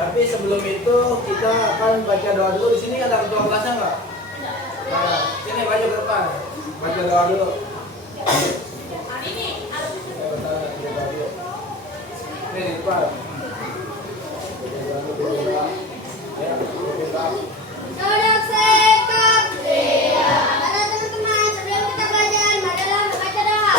Tapi sebelum itu kita akan baca doa dulu. Di sini ada ketua kelasnya nggak? Nah, sini maju ke depan. Baca doa dulu. Ini di depan. Ya, Saudara sekap. Para teman-teman, sebelum kita belajar, marilah membaca doa.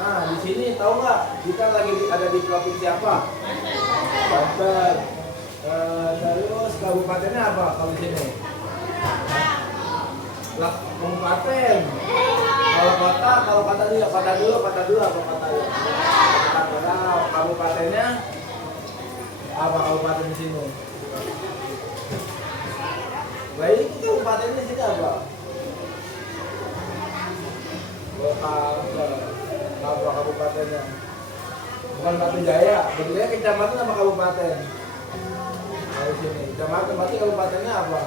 Nah, di sini tahu nggak kita lagi ada di provinsi apa? Banten. Terus kabupatennya apa kalau di sini? Lah, kabupaten. Kalau kota dulu apa kotanya? Nah, kabupatennya apa kabupaten di sini? Baik, kabupatennya sini apa? Apa kabupatennya? Bukan Batu Jaya. Batu Jaya kecamatan apa kabupaten? Dari sini. Kecamatan berarti kabupatennya apa?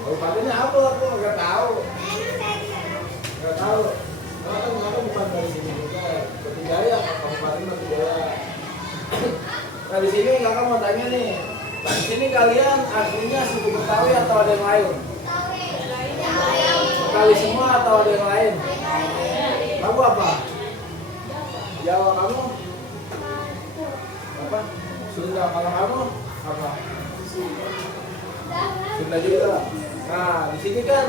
Kabupatennya apa? Aku nggak tahu. Nggak tahu. Karena bukan dari sini juga. Batu Jaya, kabupaten Batu Jaya. Nah di sini kakak mau tanya nih. Di sini kalian aslinya suku Betawi atau ada yang lain? Betawi semua atau ada yang lain? Kamu apa? Jawa kamu? Apa? Sunda. Kalau kamu apa? Sunda juga. Nah di sini kan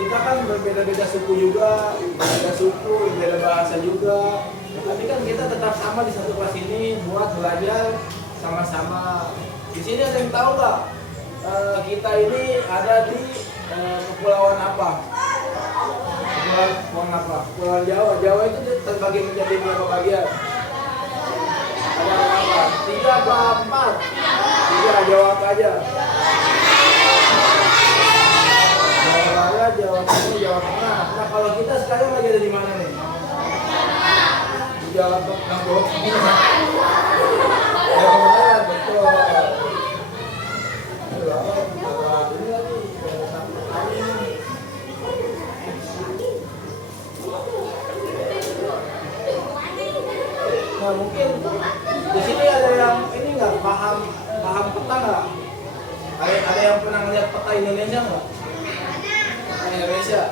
kita kan berbeda-beda suku juga, berbeda suku, berbeda bahasa juga. Tapi kan kita tetap sama di satu kelas ini buat belajar sama-sama. Di sini ada yang tahu nggak? Kita ini ada di kepulauan apa? Kepulauan apa? Kepulauan Jawa. Jawa itu terbagi menjadi berapa bagian? Ada berapa? 3 apa 4? 3, jawab aja. Jawa Barat, Jawa Timur, Jawa Tengah. Nah kalau kita sekarang lagi ada di mana nih? Di Jawa Tengah. Jawa Barat, betul. Nah mungkin di sini ada yang ini nggak paham peta nggak? Ada yang pernah ngeliat peta Indonesia nggak? Peta Indonesia.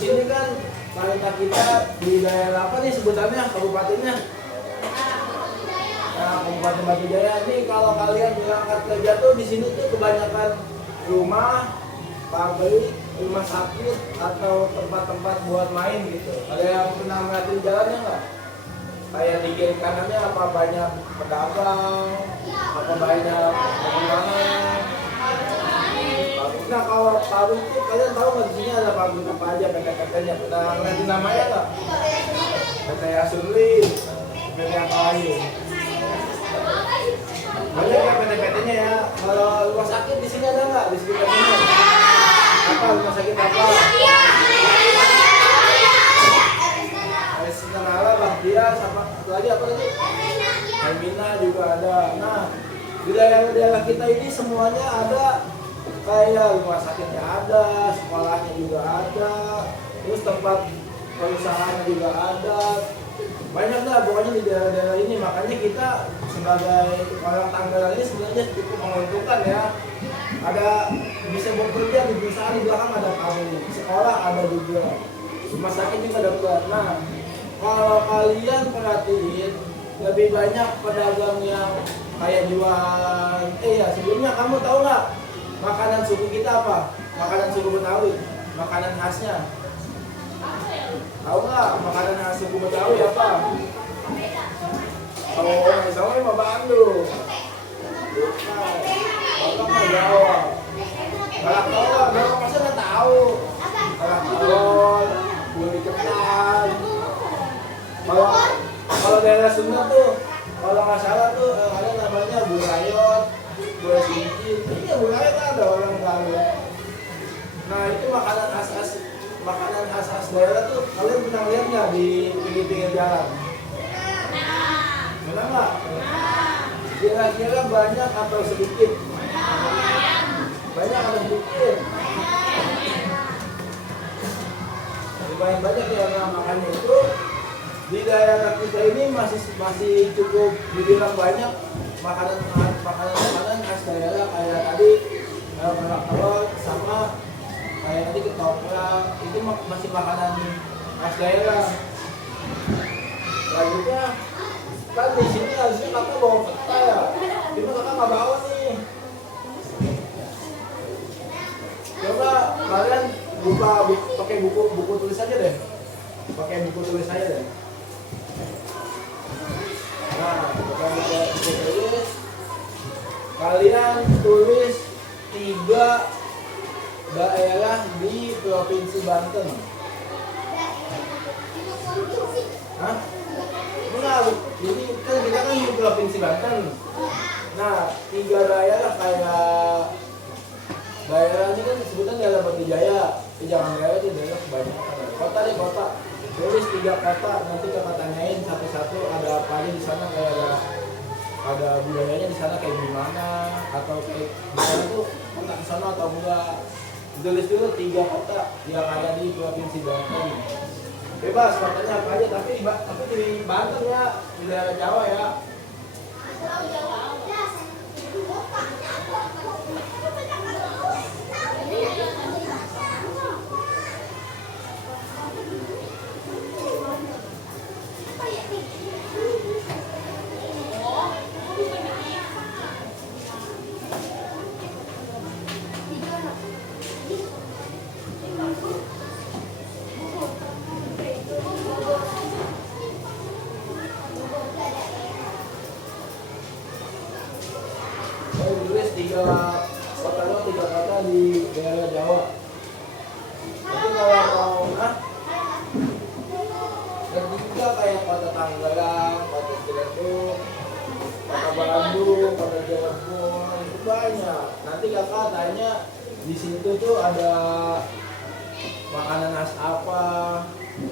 sini kan wanita kita di daerah apa nih sebutannya kabupatennya? Nah, Kabupaten Batu Jaya ini kalau kalian berangkat kerja tuh di sini tuh kebanyakan rumah, pabrik, rumah sakit atau tempat-tempat buat main gitu. Ada yang pernah ngeliatin jalannya nggak? Kayak di kiri kanannya apa banyak pedagang, apa banyak perumahan. Nah kalau pabrik tuh kalian tahu nggak di sini ada pabrik apa aja PT-PT-nya? Pernah ngeliatin namanya nggak? PT Asurlin, PT apa lagi? Banyak ya PT-PT-nya ya. Kalau rumah sakit di sini ada nggak di sekitar sini? Apa rumah sakit apa? Senala, Bahdia, sama satu lagi apa lagi? Hermina juga ada. Nah, di daerah-daerah kita ini semuanya ada, kayak rumah sakitnya ada, sekolahnya juga ada, terus tempat perusahaannya juga ada. Banyak dah pokoknya di daerah-daerah ini. Makanya kita sebagai orang Tangerang ini sebenarnya cukup menguntungkan ya. Ada bisa bekerja di perusahaan, di belakang ada pabrik, sekolah ada juga, rumah sakit juga ada. Nah, kalau kalian perhatiin lebih banyak pedagang yang kayak jual sebelumnya kamu tahu nggak makanan suku kita apa? Makanan suku Betawi, makanan khasnya. Tahu nggak makanan khas suku Betawi apa? Oh, misalnya mah Bandung. Bapak mah Jawa. Galak telur, Bapak masa nggak tahu? Galak telur, gulai ketan. Kalau daerah Sunda tuh, kalau nggak salah tuh ada namanya burayot, gulai cincin. Iya burayot ada orang tahu. Nah itu makanan khas daerah tuh kalian pernah lihat nggak di pinggir-pinggir jalan? Pernah nggak? Kira-kira banyak atau sedikit? Banyak atau sedikit? Lumayan banyak ya. Nah, makanya itu di daerah kita ini masih cukup dibilang banyak makanan khas daerah kayak tadi kerak telur sama kayak tadi ketoprak itu masih makanan khas daerah. Selanjutnya kan di sini harusnya kakak bawa peta ya, cuma kakak nggak bawa nih. Coba kalian pakai buku tulis aja deh, pakai buku tulis aja deh. Nah, bukan buku tulis, kalian tulis 3 daerah di Provinsi Banten. Hah? Enggak, jadi kan kita kan di Provinsi Banten. Nah, 3 daerah kayak daerah ini kan sebutan daerah Batu Jaya. Jangan daerah itu daerah kebanyakan. Kota deh kota. Tulis 3 kota, nanti kakak tanyain satu-satu ada apa aja di sana, kayak ada budayanya di sana kayak gimana, atau kayak di sana tuh pernah ke sana atau enggak. Tulis dulu 3 kota yang ada di Provinsi Banten. Bebas kotanya apa aja, tapi di Banten ya, di daerah Jawa ya. Tulis 3 kota di daerah Jawa. Tapi kalau mau dan juga kayak kota Tangerang, kota Ciledug, kota Bandung, kota Cirebon, itu banyak. Nanti kakak tanya di situ tuh ada makanan khas apa,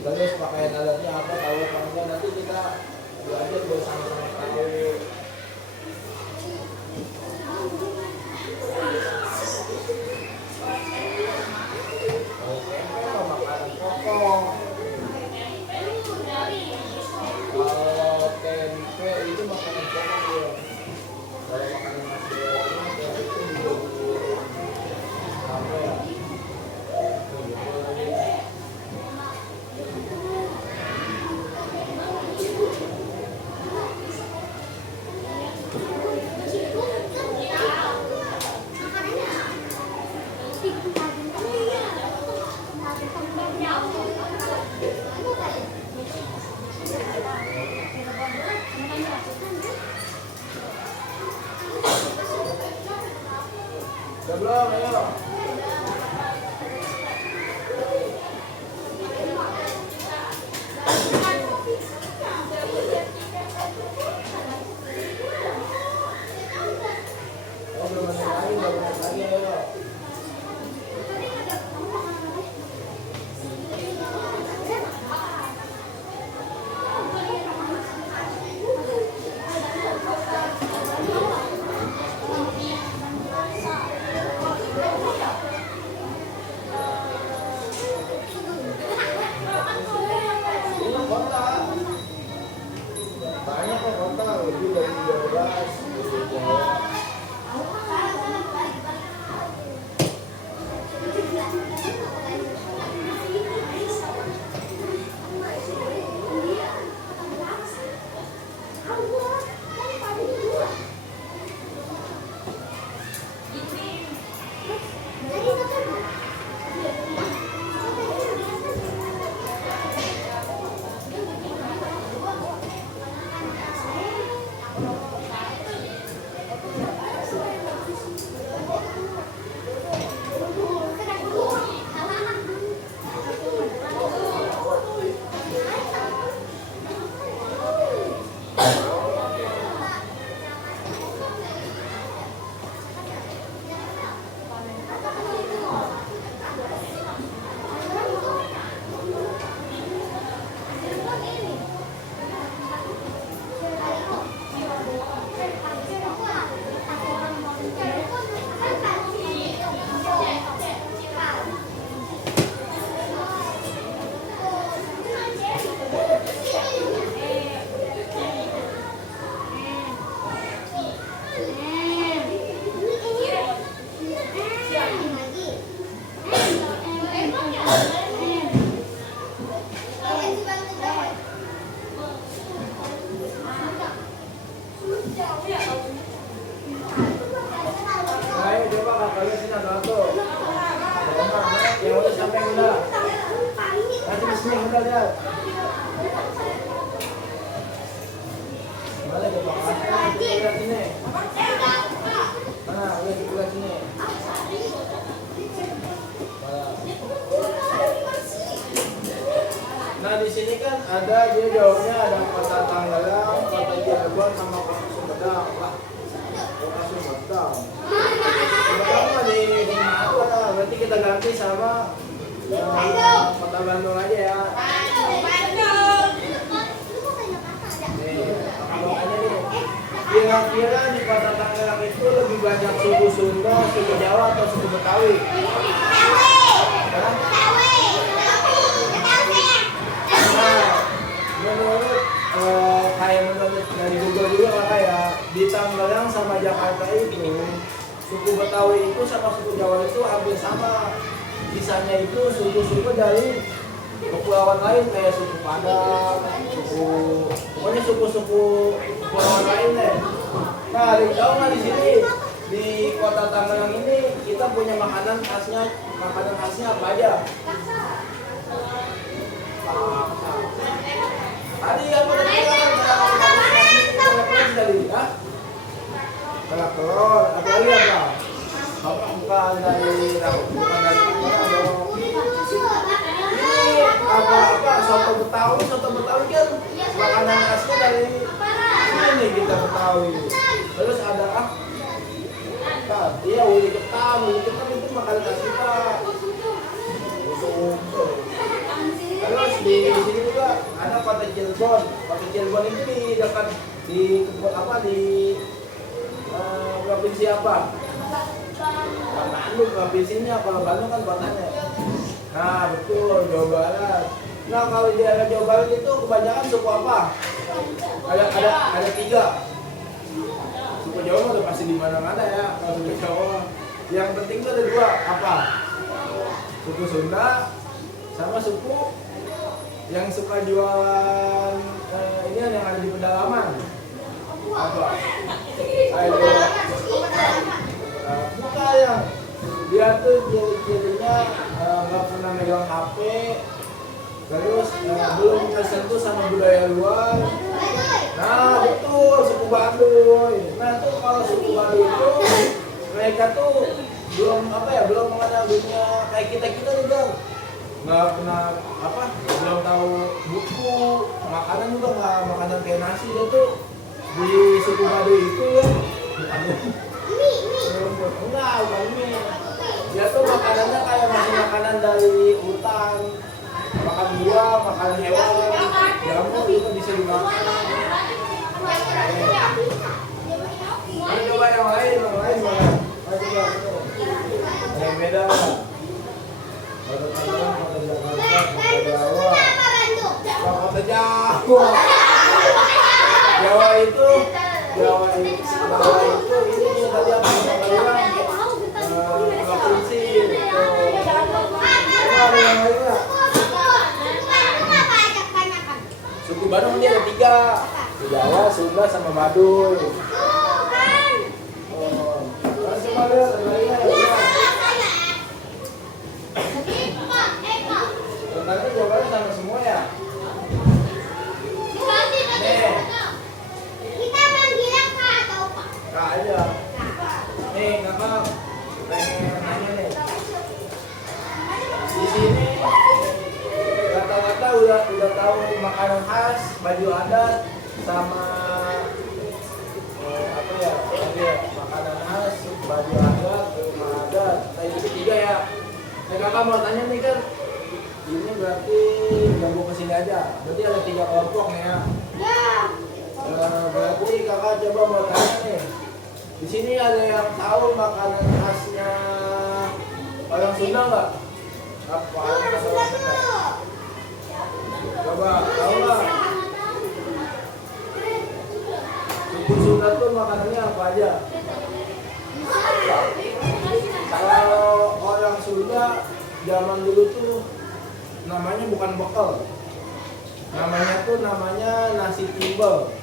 terus pakaian adatnya apa, tahu apa enggak, nanti kita belajar bersama-sama tahu. Kalau tempe itu makanan pokok ya. Kalau makanan nasi itu juga apa ya? Udah belum? Ayo. Belum lagi, ayo. Ini kota. Banyak kok kota, lebih dari 13 di Jawa. Ayo coba kakaknya sini ada tuh. Yang udah sampai udah. Nanti di sini udah lihat. Mana coba kakaknya lihat sini. Mana lihat sini. Nah di sini kan ada dia jawabnya ada kota Tangerang, kota Cirebon sama kota Sumedang lah. Kota Sumedang. Pertama di apa? Berarti kita ganti sama kota Bandung aja ya. Nih, kalau aja nih. Kira-kira di kota Tangerang itu lebih banyak suku Sunda, suku Jawa atau suku Betawi? Hah? Kayak menurut dari Google juga kakak ya, di Tangerang sama Jakarta itu suku Betawi itu sama suku Jawa itu hampir sama. Sisanya itu suku-suku dari kepulauan lain kayak suku Padang, pokoknya suku-suku kepulauan lain deh. Nah, tahu nggak di sini di kota Tangerang ini kita punya makanan khasnya apa aja? Tadi apa tadi kan? Kerak telur, apa lagi apa? Bukan dari ini apa soto Betawi kan makanan khasnya dari sini kita Betawi. Terus ada iya uli ketam itu makanan khas kita. Terus di sini juga ada kota Cirebon. Kota Cirebon itu di dekat di provinsi apa? Bandung provinsinya, kalau Bandung kan kotanya. Nah betul, Jawa Barat. Nah kalau di daerah Jawa Barat itu kebanyakan suku apa? Ada 3. Suku Jawa udah pasti di mana-mana ya. Kalau suku Jawa, yang penting itu ada 2 apa? Suku Sunda sama suku yang suka jualan ini yang ada di pedalaman. Apa? Ayo. Bukan yang dia tuh ciri-cirinya nggak pernah megang HP, terus belum tersentuh sama budaya luar. Nah betul suku Baduy. Nah tuh kalau suku Baduy itu mereka tuh belum apa ya, belum mengenal dunia kayak kita juga nggak pernah apa, belum tahu buku makanan juga, nggak makanan kayak nasi. Dia tuh di suku Baduy itu ya bukan enggak, bukan mie. Dia tuh makanannya kayak masih makanan dari hutan, makan buah, makan hewan, jamur juga bisa dimakan. Ayo coba yang lain mana? Ayo coba. Yang beda lah. Kota Tangerang, kota Jakarta, kota Jawa. Kota Jawa. Jawa itu ini tadi apa yang bilang? Provinsi. Coba ada yang lain nggak? Suku Bandung dia ada 3. Jawa, Sunda, sama Baduy. Coba lihat ada lainnya ya. Tentangnya jawabannya sama semua ya. Nih. Kita manggilnya Kak atau Pak? Kak aja. Nih kakak pengen nanya nih. Di sini kata-kata udah tahu makanan khas, baju adat, sama apa ya? Tadi ya, makanan khas, baju adat, rumah adat. Tadi itu 3 ya. Nah, kakak mau tanya nih kan, ini berarti gabung ke sini aja. Berarti ada 3 kelompok nih ya. Berarti kakak coba mau tanya nih. Di sini ada yang tahu makanan khasnya orang Sunda nggak? Apa? Coba, tahu nggak? Suku Sunda tuh makanannya apa aja? Kalau orang Sunda zaman dulu tuh namanya bukan bekal. Namanya nasi timbel.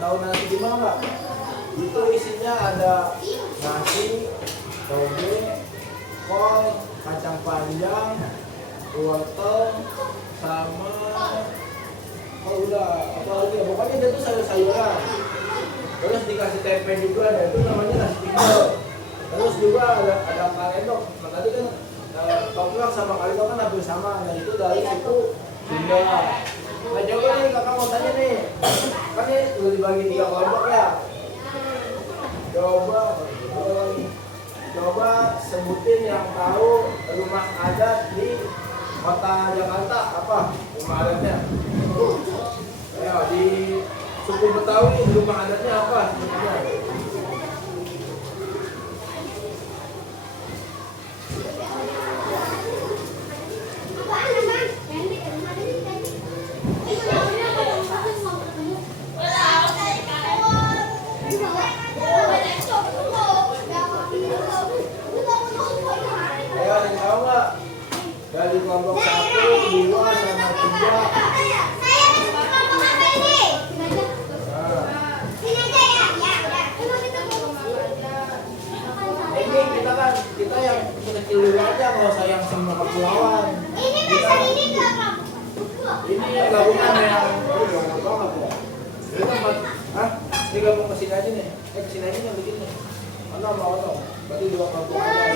Tahu nasi timbel nggak? Itu isinya ada nasi, toge, kol, kacang panjang, wortel, sama udah apa lagi ya, pokoknya dia tuh sayur-sayuran. Terus dikasih tempe juga, ada itu namanya nasi timbel. Terus juga ada kalendok. Nah, tadi kan toprak sama kalendok kan hampir sama. Nah itu dari situ Sunda. Nah coba nih kakak mau tanya nih, kan ini udah dibagi 3 kelompok ya. Coba sebutin yang tahu rumah adat di kota Jakarta, apa rumah adatnya? Ayo, di suku Betawi rumah adatnya apa sebenarnya? Ayo, ada yang tahu nggak? Dari kelompok 1, 2, sama 3. Ini kita yang kecil dulu aja, nggak usah yang semua kepulauan. Ini gabungan yang banget banget ya. Ini tempat, ini gabung ke sini aja nih. Ke sini aja yang begini. Ono. Berarti 2 kelompok aja.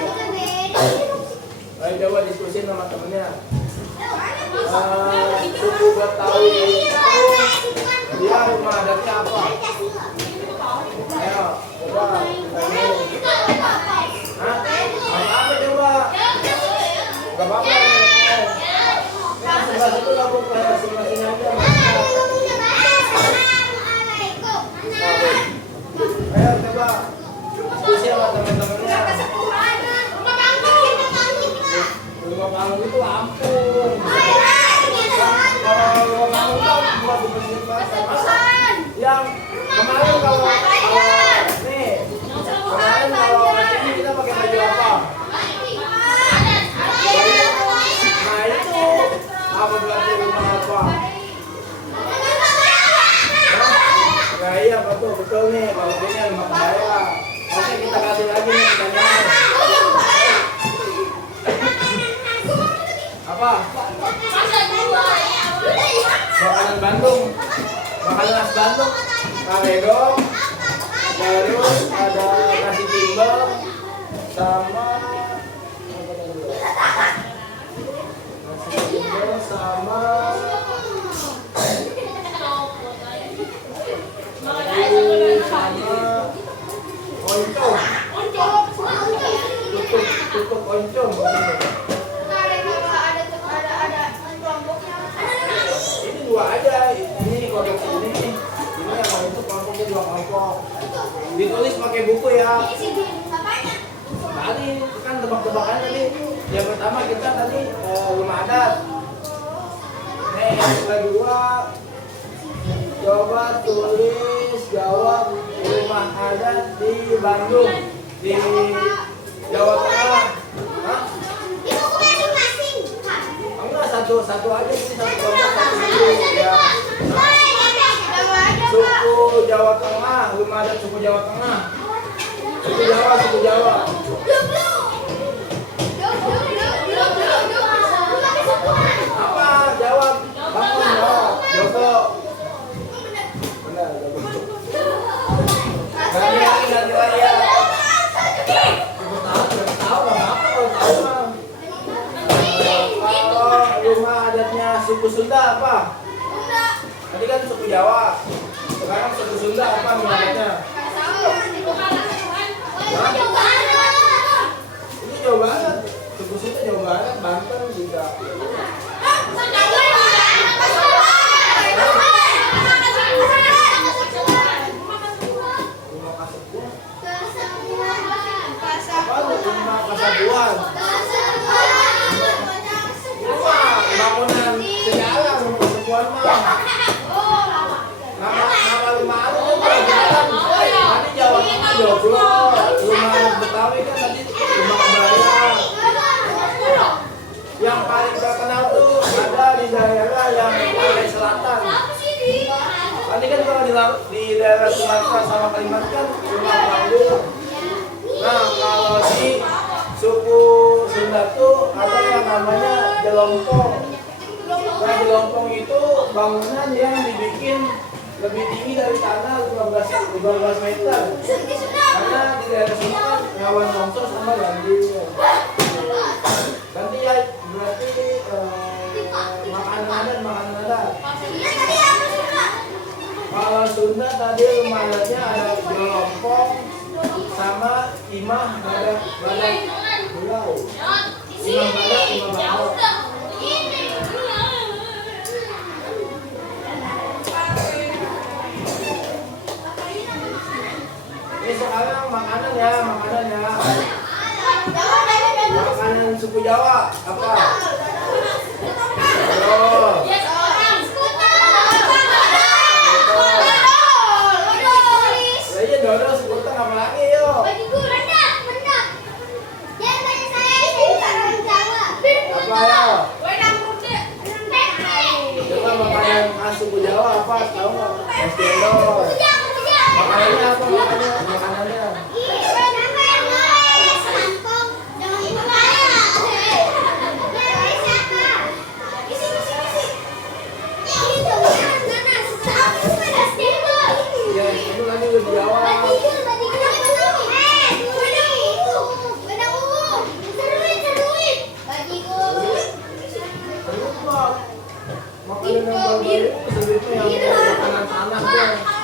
Ayo coba diskusi sama temennya. Suku Betawi itu dia rumah adatnya apa? Ayo, coba kita apa coba? Gak apa-apa. Sebelah situ aku ke sebelah sini aja. Ayo coba diskusi sama teman-temannya. Rumah panggung itu Lampung. Kalau rumah panggung itu buat di masjid pasar. Yang kemarin kalau ini kita pakai baju apa? Nah itu apa berarti rumah apa? Nah iya betul nih, kalau ini rumah kebaya. Oke kita kasih lagi nih pertanyaan. Apa? Makanan Bandung. Makanan khas Bandung. Kaledong. Terus ada nasi timbel, sama nasi uduk sama oncom, tutup oncom. Ini dua aja, ini kodok ini yang mau itu kelompoknya dua kelompok. Ditulis pakai buku ya. Tadi kan tebak-tebakan tadi. Yang pertama kita tadi rumah adat. Yang kedua coba tulis jawab rumah adat di Bandung, di Jawa Tengah. Hah? Enggak, satu aja sih, satu kelompok, satu buku ya. Suku Jawa Tengah, rumah adat suku Jawa Tengah. Suku Jawa. Apa? Jawab. Apa? Joko. Benar, Joko. Ganti lagi ya. Tahu apa kalau tahu mah. Kalau rumah adatnya suku Sunda apa? Tadi kan suku Jawa. Sekarang suku Sunda apa rumah adatnya? Ini Jawa Barat. Suku Sunda Jawa Barat, Banten juga. Rumah Kasabuan. Rumah bangunan sejarah rumah Kasabuan mah. Nama rumah adat tadi Jawa Tengah Joglo. Rumah adat Betawi kan tadi rumah kebaya. Yang paling terkenal tuh ada di daerah yang paling selatan. Tadi kan kalau di daerah Sumatera sama Kalimantan rumah panggung. Nah kalau di suku Sunda tuh ada yang namanya Jelompong. Nah Jelompong itu bangunan yang dibikin lebih tinggi dari tanah 15 meter. Karena di daerah Sunda kan rawan longsor sama banjir. Nanti ya berarti makanan adat. Kalau Sunda tadi rumah adatnya ada Jelompong sama imah badak pulau. Imam badak. Ini sekarang makanan ya. Makanan suku Jawa apa? Dodol. Iya dodol sebutan apa lagi yo? Apa ya? Coba makanan khas suku Jawa apa? Tahu nggak? Es cendol. Makanannya apa? Makanannya? Ya, itu tadi udah dijawab. Makanan yang baru sebenarnya yang makanan tanah tuh.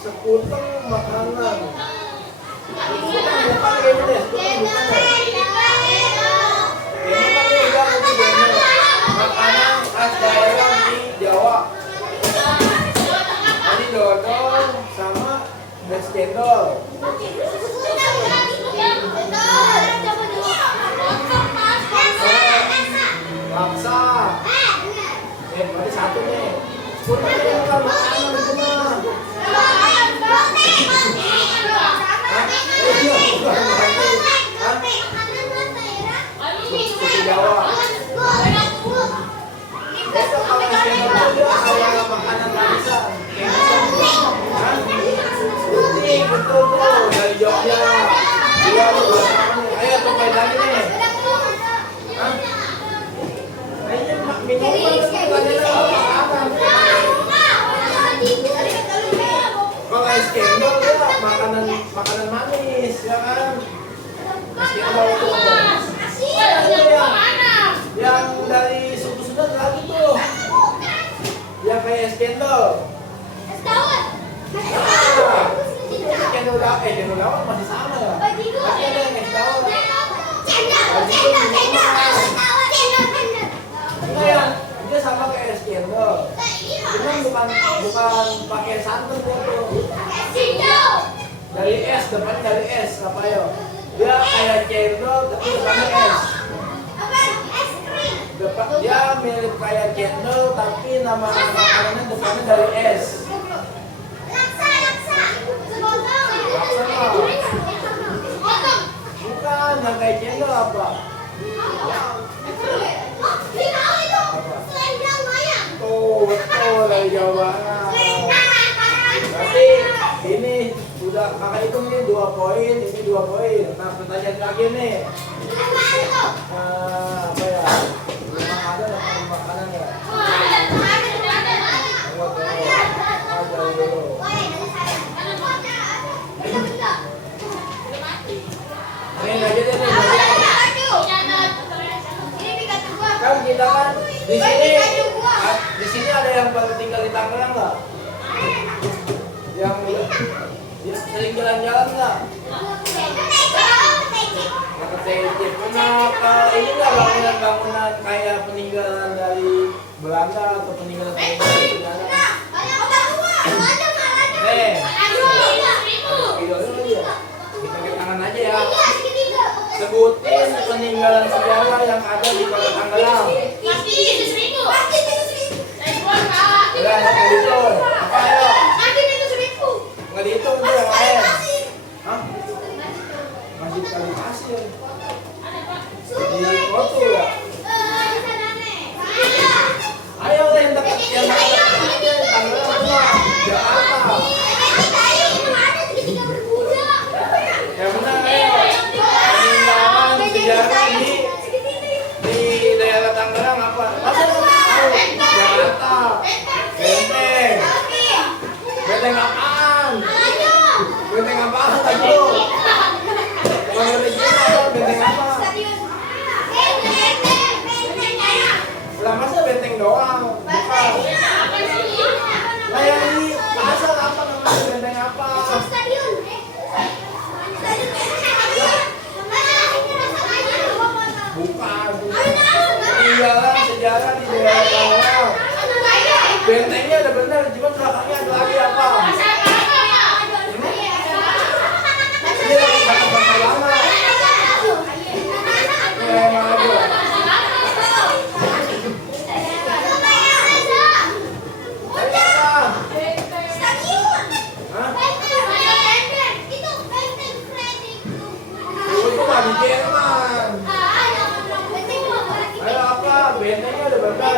Sekuteng makanan. Sekuteng bukan ini deh, sekuteng bukan. Makanan khas daerah di Jawa. Tadi dodol sama es cendol. Laksa. Berarti satu nih. Sekuteng bukan makanan itu mah. es cendol ya makanan manis ya kan. Es cendol itu yang dari suku Sunda lagi tuh. Yang kayak es cendol. Cendol dawet masih sama ya. Masih ada yang es dawet. Enggak ya, dia sama kayak es cendol. Cuman bukan pakai santan dia tuh. Dari es, depannya dari es apa ya? Dia kayak cendol tapi depannya es. Dia mirip kayak cendol tapi nama makanannya depannya dari es. Bukan, yang kayak cendol apa? Oh, betul dari Jawa Barat. Berarti ini udah kakak hitung nih 2 poin, ini 2 poin. Nah, pertanyaan terakhir nih. Apa ya? Memang ada makanan ya? Jauh dulu. Ini aja deh nih. Kan kita kan di sini ada yang baru tinggal di Tangerang nggak? Yang sering jalan-jalan nggak? Kenapa ini nggak bangunan kayak peninggalan dari Belanda atau peninggalan dari sejarah? Video dulu ya. Kita ke tangan aja ya. Sebutin peninggalan sejarah yang ada di Kota Tangerang. Udah, nggak dihitung. Apa ayo? Nggak dihitung tuh yang lain. Hah? Masjid Kali Pasir. Di Kotu ya? Ayo yang dekat Tangerang semua. Jakarta. Yang benar ayo. Peninggalan sejarah di daerah Tangerang apa? Masa nggak tahu? Jakarta. Benteng. Benteng apaan? Benteng apaan tadi lu? Kalau original benteng apa? Lah masa benteng doang? Bukan. Lah yang di pasar apa namanya benteng apa? Bukan. Peninggalan sejarah di daerah Tangerang. Bentengnya ada benar, cuma belakangnya ada lagi apa? Ini lagi bakal lama. Emang aja. Itu mah di Jerman. Ayo apa? Bentengnya ada benar.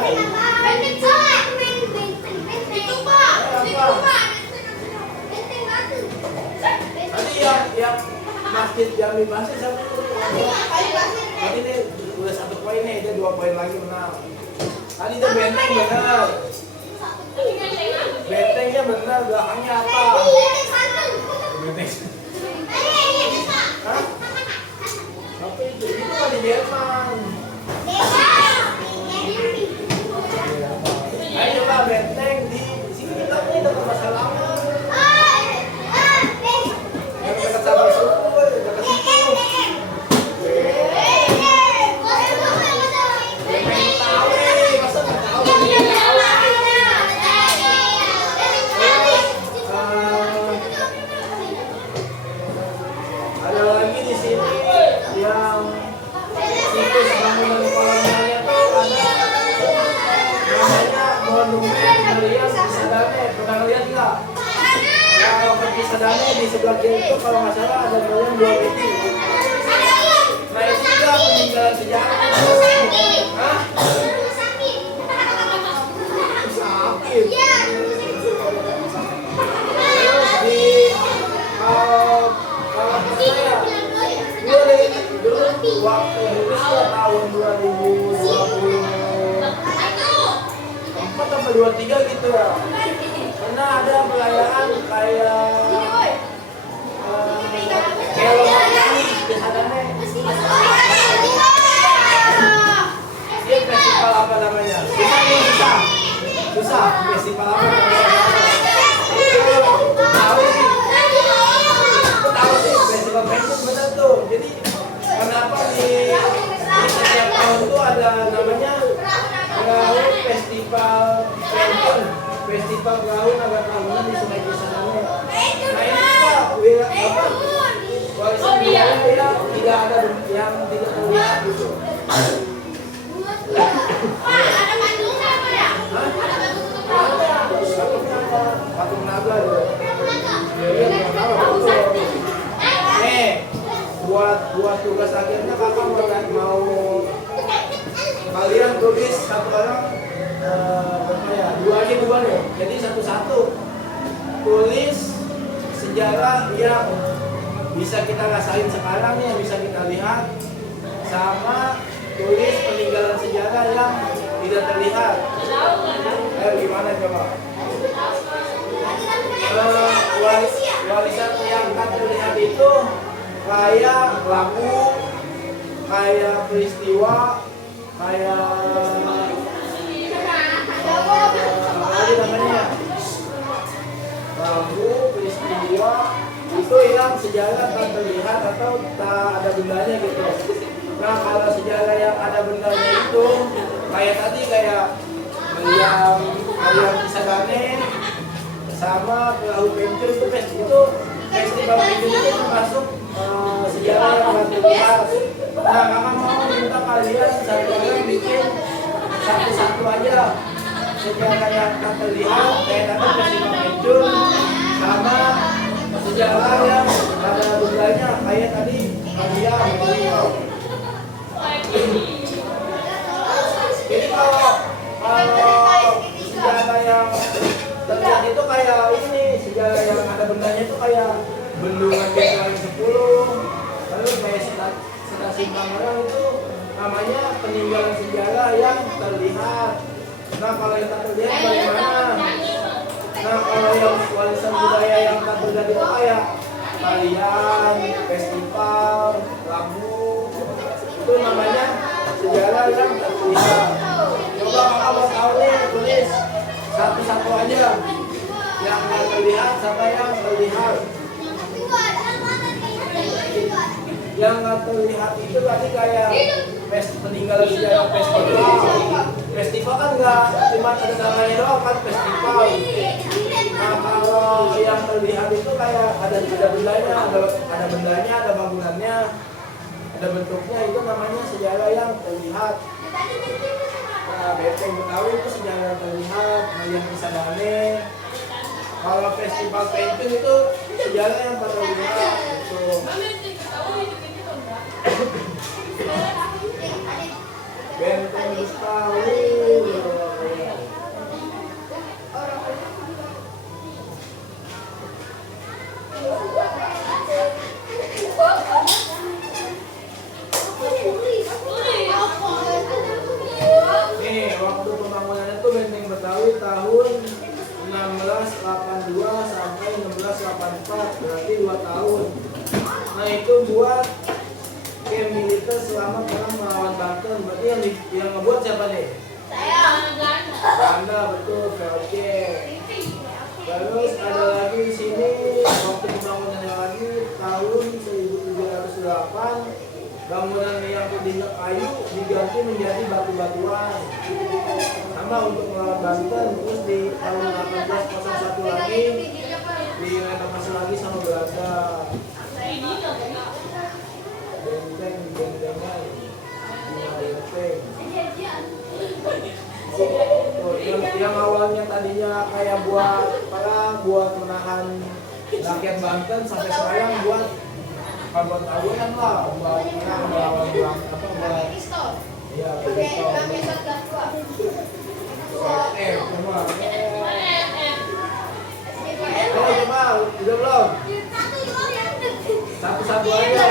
Tadi yang masjid Jami Pasir sama itu. Tadi ini udah 1 poin nih, dia 2 poin lagi menang. Tadi itu benteng benar. Bentengnya benar, belakangnya apa? Benteng. Hah? Apa itu? Itu mah di Jerman. Ayo coba benteng di sini kita nih dekat Pasar Lama. Yang dekat Sabang Sukul, dekat situ. Benteng Betawi, masa nggak tahu? Ada lagi di sini yang situs bangunan kolonialnya tuh ada namanya Monumen Meriam Sadane. Pernah lihat nggak? Kalau pergi Sadane di sebelah kiri itu kalau nggak salah ada bangunan 2 titik. Nah itu juga peninggalan sejarah. Hah? Sakit. Terus di kalau saya dulu waktu Indonesia tahun 2024 atau 23 gitu ya. Karena ada perayaan kayak buat tugas akhirnya kakak mau kalian tulis satu orang berapa ya? Dua nih. Jadi satu-satu tulis sejarah yang bisa kita rasain sekarang nih, yang bisa kita lihat, sama tulis peninggalan sejarah yang tidak terlihat. Ayo gimana coba? Warisan yang tak terlihat itu kayak lagu, kayak peristiwa, kayak apa lagi namanya? Lagu, peristiwa itu yang sejarah tak terlihat atau tak ada bendanya gitu. Nah kalau sejarah yang ada bendanya itu kayak tadi kayak Meriam Kisahane sama Perahu Penjur itu festival penjur itu termasuk sejarah yang tak terlihat. Nah kakak mau minta kalian satu orang bikin satu-satu aja sejarah yang tak terlihat kayak tadi festival penjur sama sejarah yang ada bendanya kayak tadi Meriam. Jadi kalau sejarah yang terlihat itu kayak ini, sejarah yang ada bendanya itu kayak bendungan Bengawan 10, lalu kayak stasiun Tangerang itu namanya peninggalan sejarah yang terlihat. Nah kalau yang tak terlihat bagaimana? Nah kalau yang warisan budaya yang tak terlihat itu kayak tarian, festival, lagu, itu namanya sejarah yang terlihat. Coba kakak mau tahu nih, tulis satu-satu aja yang nggak terlihat sama yang terlihat. Yang nggak terlihat itu tadi kayak peninggalan sejarah festival. Festival kan nggak cuma ada namanya doang kan festival. Nah kalau yang terlihat itu kayak ada bendanya, ada bendanya, ada bangunannya, ada bentuknya, itu namanya sejarah yang terlihat. Nah, Benteng Betawi itu sejarah yang terlihat, Meriam Kisahane. Kalau festival penjur itu sejarah yang terlihat. Benteng Betawi. Nih, waktu pembangunannya tuh Benteng Betawi tahun 1682 sampai 1684, berarti 2 tahun. Nah itu buat camp militer selama perang melawan Banten. Berarti yang ngebuat siapa nih? Belanda, betul, VOC. Terus ada lagi di sini waktu pembangunannya lagi tahun 1708. Bangunan yang tadinya kayu diganti menjadi batu-batuan. Sama untuk melawan Banten. Terus di tahun 1801 lagi direnovasi lagi sama Belanda. Bentengan yang awalnya tadinya kayak buat perang, buat menahan rakyat Banten, sampai sekarang buat tawuran lah, buat perang melawan apa buat ya pistol. Coba udah belum? Satu-satu aja.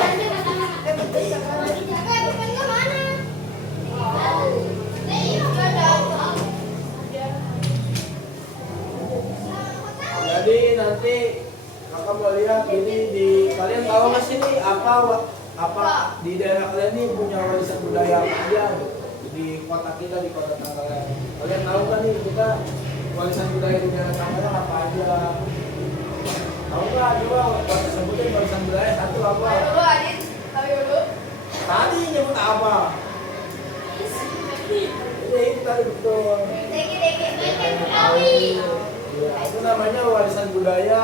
Jadi nanti kakak mau lihat ini di kalian tahu nggak sih nih apa di daerah kalian nih punya warisan budaya apa aja di kota kita, di kota Tangerang. Kalian tahu kan nih kita warisan budaya di daerah Tangerang apa aja? Tahu nggak? Coba sebutin warisan budaya satu apa? Tadi nyebut apa? Ini tadi betul. Ya, itu namanya warisan budaya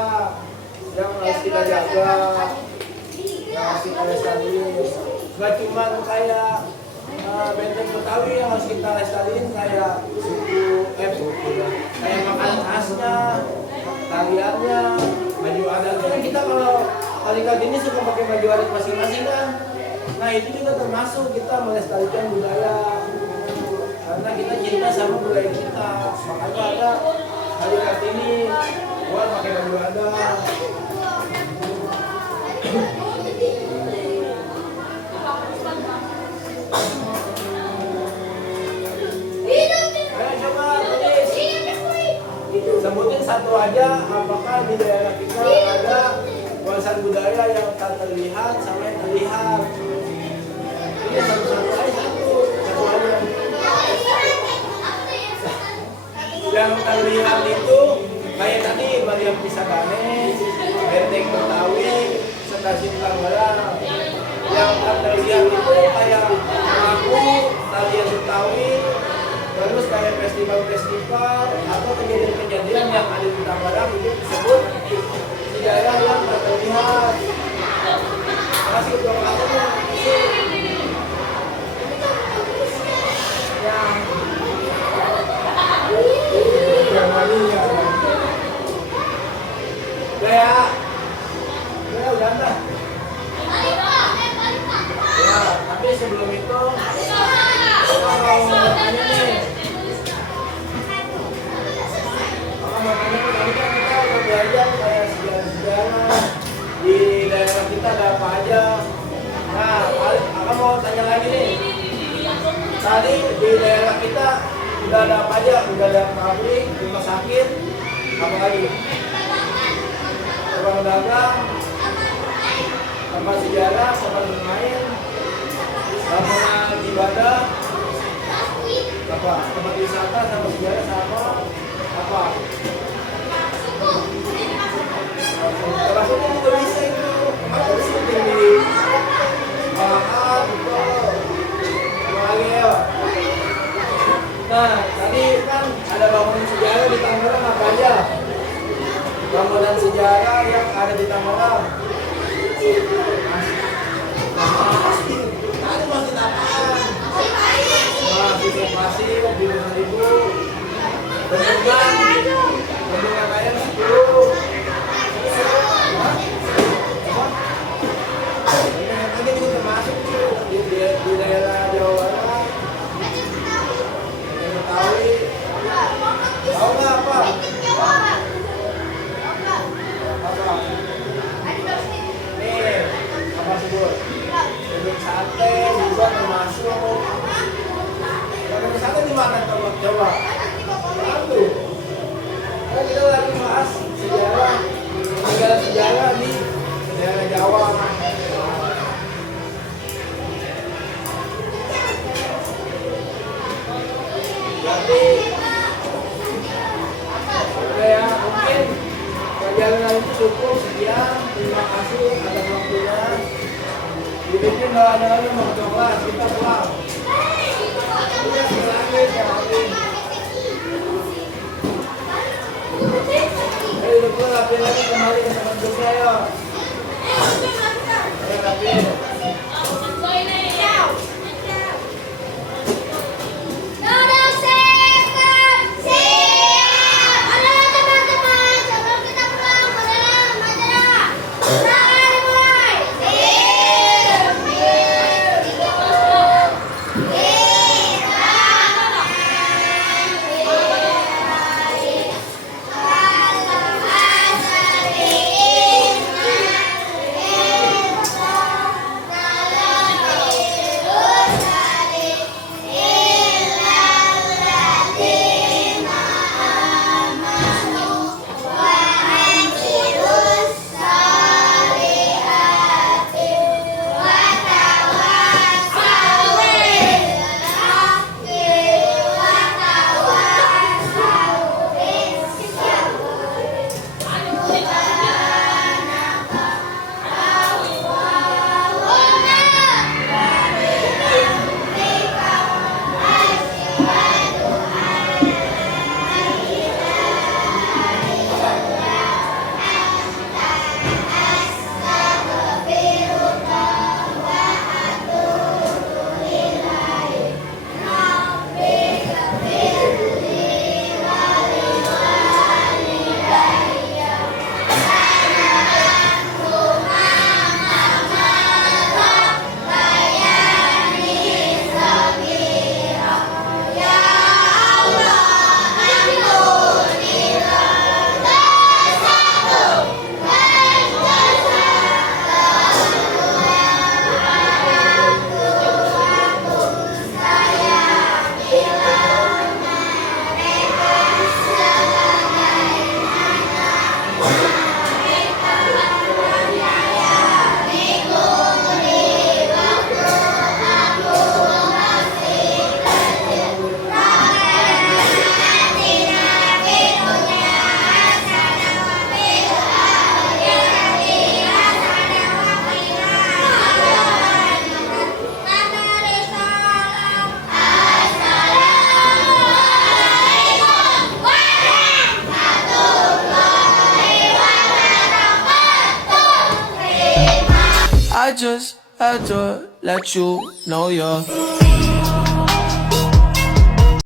yang harus kita jaga, yang harus kita lestariin. Gak cuma kayak Benteng Betawi yang harus kita lestariin, kayak suku kayak makanan khasnya, tariannya, baju adatnya. Kita kalau kali ini suka pakai baju adat masing-masing kan. Nah itu juga termasuk kita melestarikan budaya, karena kita cinta sama budaya kita. Makanya ada hari Kartini buat pakai baju adat. Ayo coba tulis, sebutin satu aja apakah di daerah kita ada warisan budaya yang tak terlihat sama yang terlihat. Ini satu-satu aja, satu aja. Yang terlihat itu kayak tadi Meriam Pisagane, Benteng Betawi, Stasiun Tangerang. Yang tak terlihat itu kayak aku, tarian Betawi, terus kayak festival-festival atau kejadian-kejadian yang ada di Tangerang itu disebut sejarah yang tak terlihat. Kasih ketua kelasnya yang mana ya? Udah dah. Ya, tapi sebelum itu kita mau tanya nih. Mau tanya nih, tadi kan kita udah belajar kayak sejarah-sejarah di daerah kita ada apa aja. Nah, aku mau tanya lagi nih. Tadi di daerah kita udah ada apa aja? Udah ada pabrik, rumah sakit, apa lagi? Tempat dagang, tempat sejarah, tempat bermain, bangunan ibadah, apa? Tempat wisata sama sejarah sama apa? Termasuknya juga bisa itu. Apa sih di olahan itu? Apa lagi ya? Nah, tadi kan ada bangunan sejarah di Tangerang apa aja? Bangunan sejarah yang ada di Tangerang. Masjid. Tadi masjid apaan? Masjid Pasir, Bintang Ribu. Bendungan air 10. Ini juga termasuk di daerah Jawa Barat. Betawi. Tahu nggak apa? Apa? Nih, apa sebut? Gedung sate juga termasuk. Gedung sate di mana coba? Lalu, kita lagi bahas sejarah di daerah Jawa. Jadi, oke ya, mungkin pelajaran itu cukup sekian. Terima kasih atas waktunya. Dibikin doa-doanya mau kelas, kita pulang. Udah selesai ya. Ayo duduk rapi lagi, kembali ke tempat duduknya ya. Ayo rapi. I just had to let you know you're